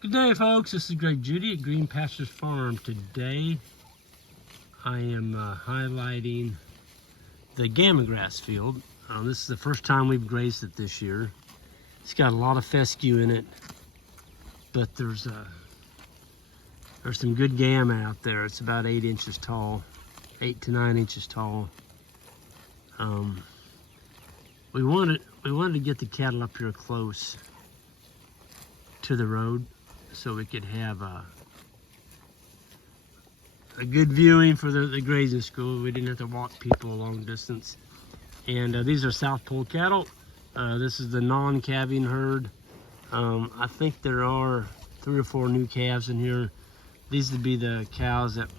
Good day, folks. This is Greg Judy at Green Pastures Farm. Today I am highlighting the Gama Grass field. This is the first time we've grazed it this year. It's got a lot of fescue in it, but there's some good Gama out there. It's about 8 inches tall, 8 to 9 inches tall. We wanted to get the cattle up here close to the road, so we could have a good viewing for the grazing school. We didn't have to walk people a long distance. And these are South Pole cattle. This is the non-calving herd. I think there are 3 or 4 new calves in here. These would be the cows that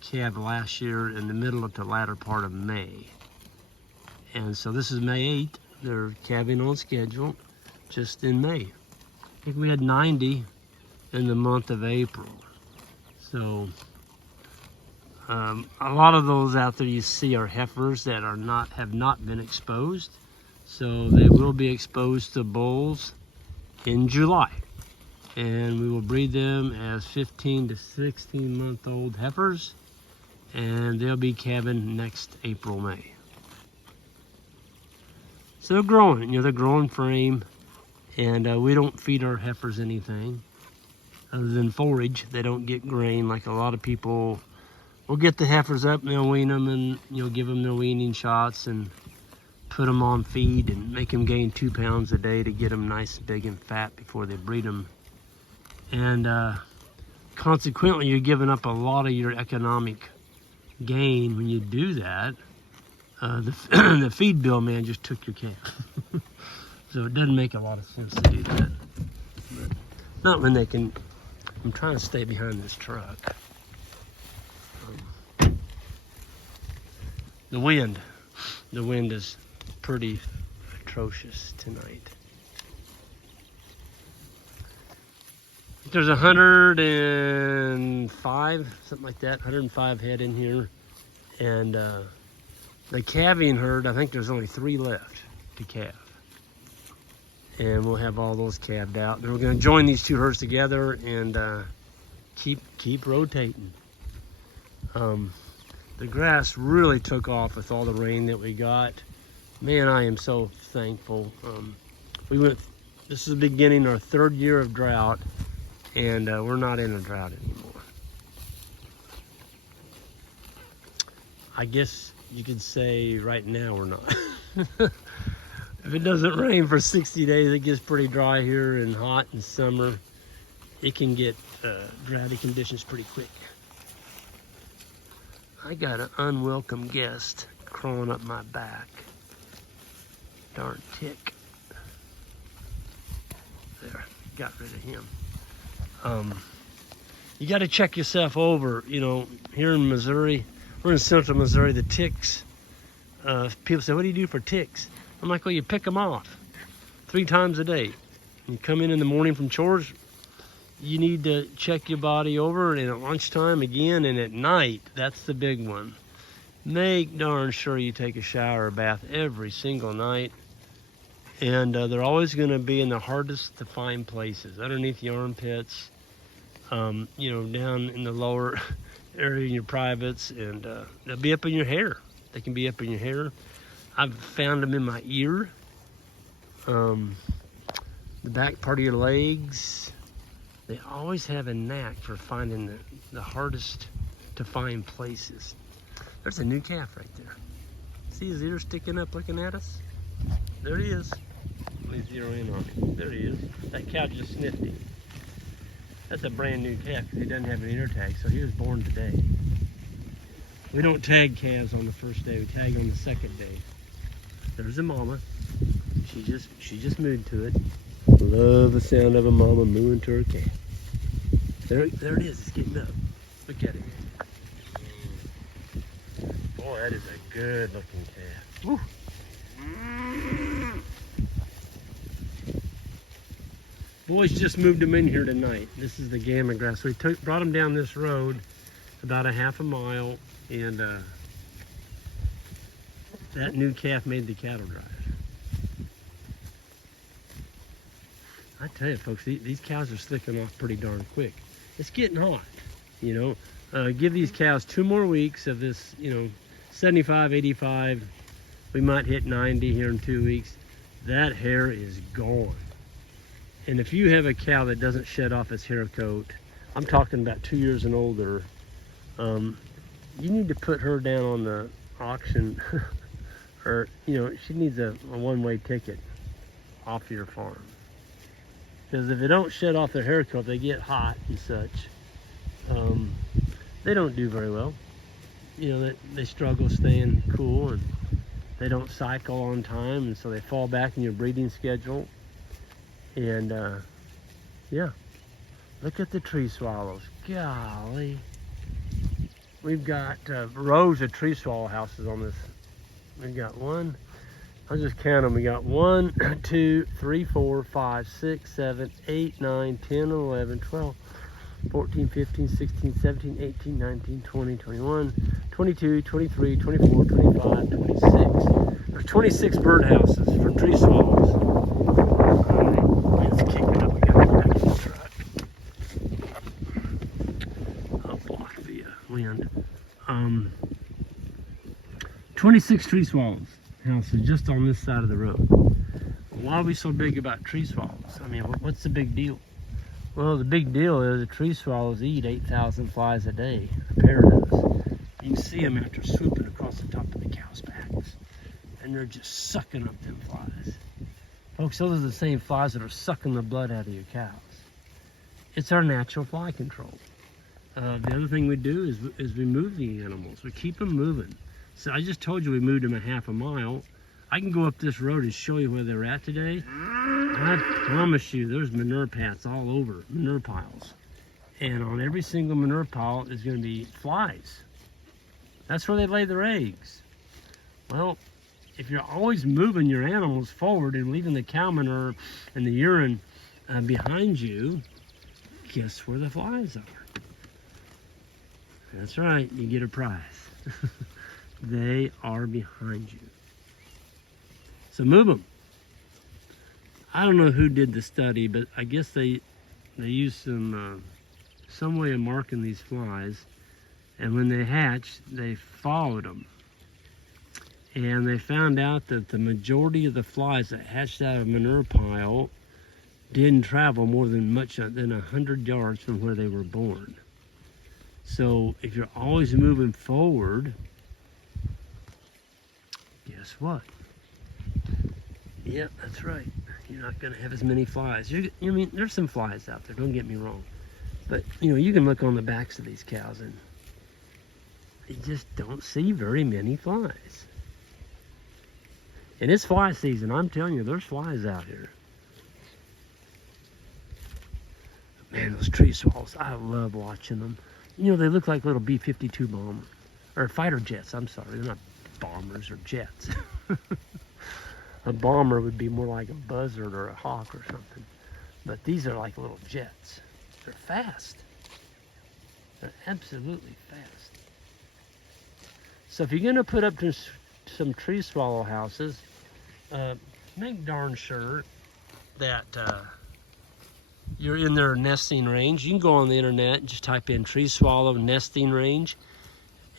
calved last year in the middle to latter part of May. And so this is May 8th. They're calving on schedule just in May. I think we had 90 in the month of April. So a lot of those out there you see are heifers that have not been exposed. So they will be exposed to bulls in July. And we will breed them as 15 to 16 month old heifers. And they'll be calving next April, May. So they're growing, they're growing frame. And we don't feed our heifers anything other than forage. They don't get grain like a lot of people will get the heifers up and they'll wean them and give them their weaning shots and put them on feed and make them gain 2 pounds a day to get them nice, big, and fat before they breed them. And consequently, you're giving up a lot of your economic gain when you do that. The feed bill man just took your calf. So it doesn't make a lot of sense to do that. But not when they can. I'm trying to stay behind this truck. The wind is pretty atrocious tonight. There's 105, something like that, 105 head in here. And the calving herd, I think there's only 3 left to calve. And we'll have all those calved out. And we're going to join these 2 herds together and keep rotating. The grass really took off with all the rain that we got. Man, I am so thankful. This is the beginning of our 3rd year of drought, and we're not in a drought anymore. I guess you could say right now we're not. If it doesn't rain for 60 days, it gets pretty dry here and hot in summer. It can get droughty conditions pretty quick. I got an unwelcome guest crawling up my back. Darn tick. There, got rid of him. You got to check yourself over. Here in Missouri, we're in central Missouri, the ticks. People say, what do you do for ticks? I'm like, well, you pick them off 3 times a day. You come in the morning from chores, you need to check your body over, and at lunchtime again, and at night. That's the big one. Make darn sure you take a shower or bath every single night. And they're always going to be in the hardest to find places, underneath the armpits, down in the lower area in your privates, and they'll be up in your hair. They can be up in your hair. I've found them in my ear, the back part of your legs. They always have a knack for finding the hardest to find places. There's a new calf right there. See his ears sticking up looking at us? There he is. Let me zero in on him. There he is. That cow just sniffed him. That's a brand new calf because he doesn't have an ear tag, so he was born today. We don't tag calves on the first day, we tag on the 2nd day. There's a mama. She just moved to it. Love the sound of a mama mooing to her calf. There it is. It's getting up. Look at it. Boy, that is a good looking calf. Woo. Boys just moved them in here tonight. This is the Gama Grass. We brought them down this road about a half a mile, and that new calf made the cattle drive. I tell you, folks, these cows are slicking off pretty darn quick. It's getting hot, you know. Give these cows 2 more weeks of this, you know, 75, 85. We might hit 90 here in 2 weeks. That hair is gone. And if you have a cow that doesn't shed off its hair coat, I'm talking about 2 years and older, you need to put her down on the auction, or, you know, she needs a one-way ticket off your farm. Because if they don't shed off their hair coat, they get hot and such. They don't do very well. You know, they struggle staying cool, and they don't cycle on time, and so they fall back in your breeding schedule. And yeah, look at the tree swallows. Golly. We've got rows of tree swallow houses on this. We've got one, I'll just count them. We got 1, 2, 3, 4, 5, 6, 7, 8, 9, 10, 11, 12, 14, 15, 16, 17, 18, 19, 20, 21, 22, 23, 24, 25, 26. There's 26 birdhouses for tree swallows. All right, let's kick it up. We got to go back to the truck. I'll block the wind. 26 tree swallows houses just on this side of the road. Why are we so big about tree swallows? I mean, what's the big deal? Well, the big deal is the tree swallows eat 8,000 flies a day. A pair does. You can see them after swooping across the top of the cows' backs, and they're just sucking up them flies. Folks, those are the same flies that are sucking the blood out of your cows. It's our natural fly control. The other thing we do is we move the animals. We keep them moving. So I just told you we moved them a half a mile. I can go up this road and show you where they're at today. I promise you, there's manure paths all over, manure piles. And on every single manure pile is going to be flies. That's where they lay their eggs. Well, if you're always moving your animals forward and leaving the cow manure and the urine behind you, guess where the flies are? That's right, you get a prize. They are behind you. So move them. I don't know who did the study, but I guess they used some way of marking these flies, and when they hatched, they followed them. And they found out that the majority of the flies that hatched out of a manure pile didn't travel more than 100 yards from where they were born. So if you're always moving forward, guess what? Yep, that's right. You're not going to have as many flies. I mean, there's some flies out there, don't get me wrong. But, you know, you can look on the backs of these cows and you just don't see very many flies. And it's fly season. I'm telling you, there's flies out here. Man, those tree swallows, I love watching them. You know, they look like little B-52 bomber, or fighter jets. I'm sorry, they're not bombers or jets. A bomber would be more like a buzzard or a hawk or something. But these are like little jets. They're fast. They're absolutely fast. So if you're going to put up some tree swallow houses, make darn sure that you're in their nesting range. You can go on the internet and just type in tree swallow nesting range,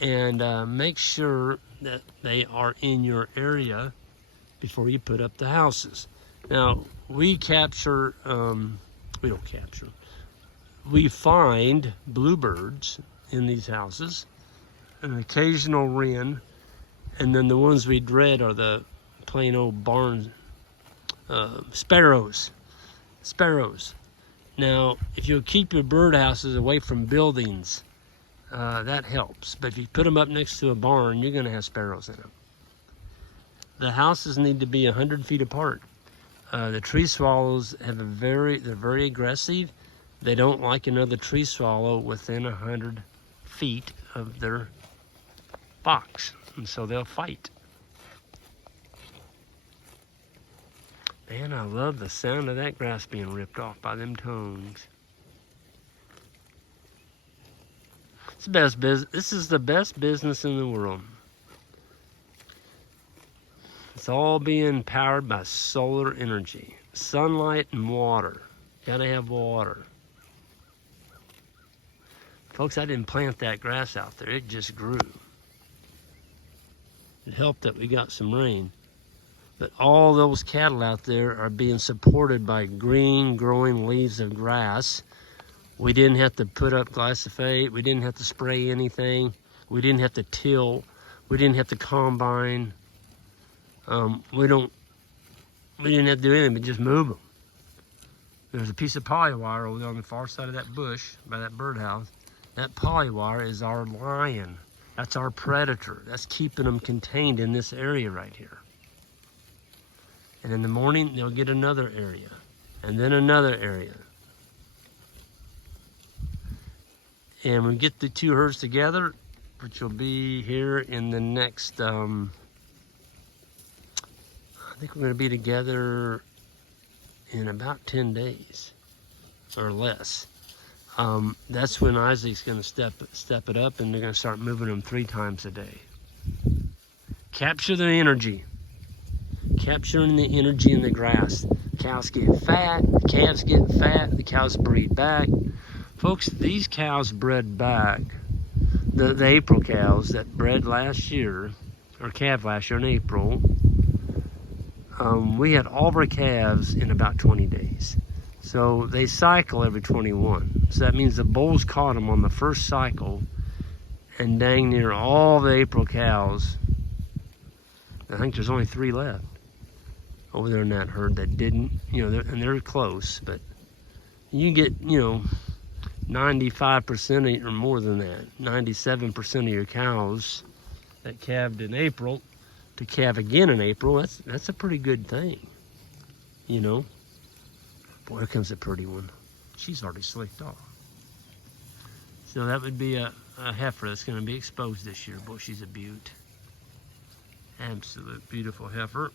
and make sure that they are in your area before you put up the houses. Now, we capture, we don't capture, we find bluebirds in these houses, an occasional wren, and then the ones we dread are the plain old barn sparrows. Now, if you'll keep your birdhouses away from buildings, that helps. But if you put them up next to a barn, you're going to have sparrows in them. The houses need to be 100 feet apart. The tree swallows they're very aggressive. They don't like another tree swallow within 100 feet of their box, and so they'll fight. Man, I love the sound of that grass being ripped off by them tongues. It's the best business. This is the best business in the world. It's all being powered by solar energy, sunlight and water. Gotta have water. Folks, I didn't plant that grass out there. It just grew. It helped that we got some rain. But all those cattle out there are being supported by green growing leaves of grass. We didn't have to put up glyphosate. We didn't have to spray anything. We didn't have to till. We didn't have to combine. We didn't have to do anything but just move them. There's a piece of polywire over there on the far side of that bush by that birdhouse. That polywire is our lion. That's our predator. That's keeping them contained in this area right here. And in the morning, they'll get another area, and then another area. And we get the two herds together, which will be here in the next, I think we're going to be together in about 10 days or less. That's when Isaac's going to step it up, and they're going to start moving them 3 times a day. Capture the energy. Capturing the energy in the grass. Cows get fat, the calves get fat, the cows breed back. Folks, these cows bred back. The April cows that bred last year, or calved last year in April, we had all of our calves in about 20 days. So they cycle every 21. So that means the bulls caught them on the first cycle, and dang near all the April cows, I think there's only 3 left over there in that herd that didn't, and they're close, but you get, 95% or more than that, 97% of your cows that calved in April to calve again in April. That's a pretty good thing, Boy, here comes a pretty one. She's already slicked off. So that would be a heifer that's going to be exposed this year. Boy, she's a beaut. Absolute beautiful heifer.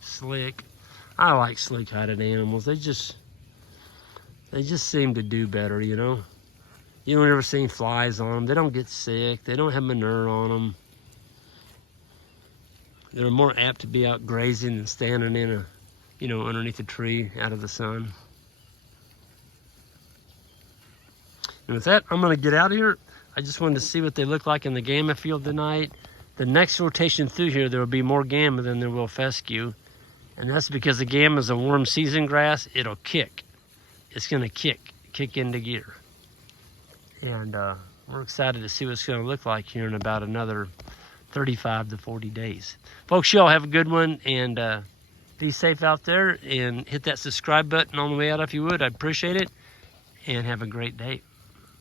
Slick. I like slick-hided animals. They just seem to do better, You don't ever see flies on them. They don't get sick. They don't have manure on them. They're more apt to be out grazing than standing in underneath a tree out of the sun. And with that, I'm going to get out of here. I just wanted to see what they look like in the Gama field tonight. The next rotation through here, there will be more Gama than there will fescue. And that's because the Gama is a warm season grass. It'll kick. It's going to kick into gear. And we're excited to see what it's going to look like here in about another 35 to 40 days. Folks, y'all have a good one, and be safe out there, and hit that subscribe button on the way out if you would. I'd appreciate it, and have a great day.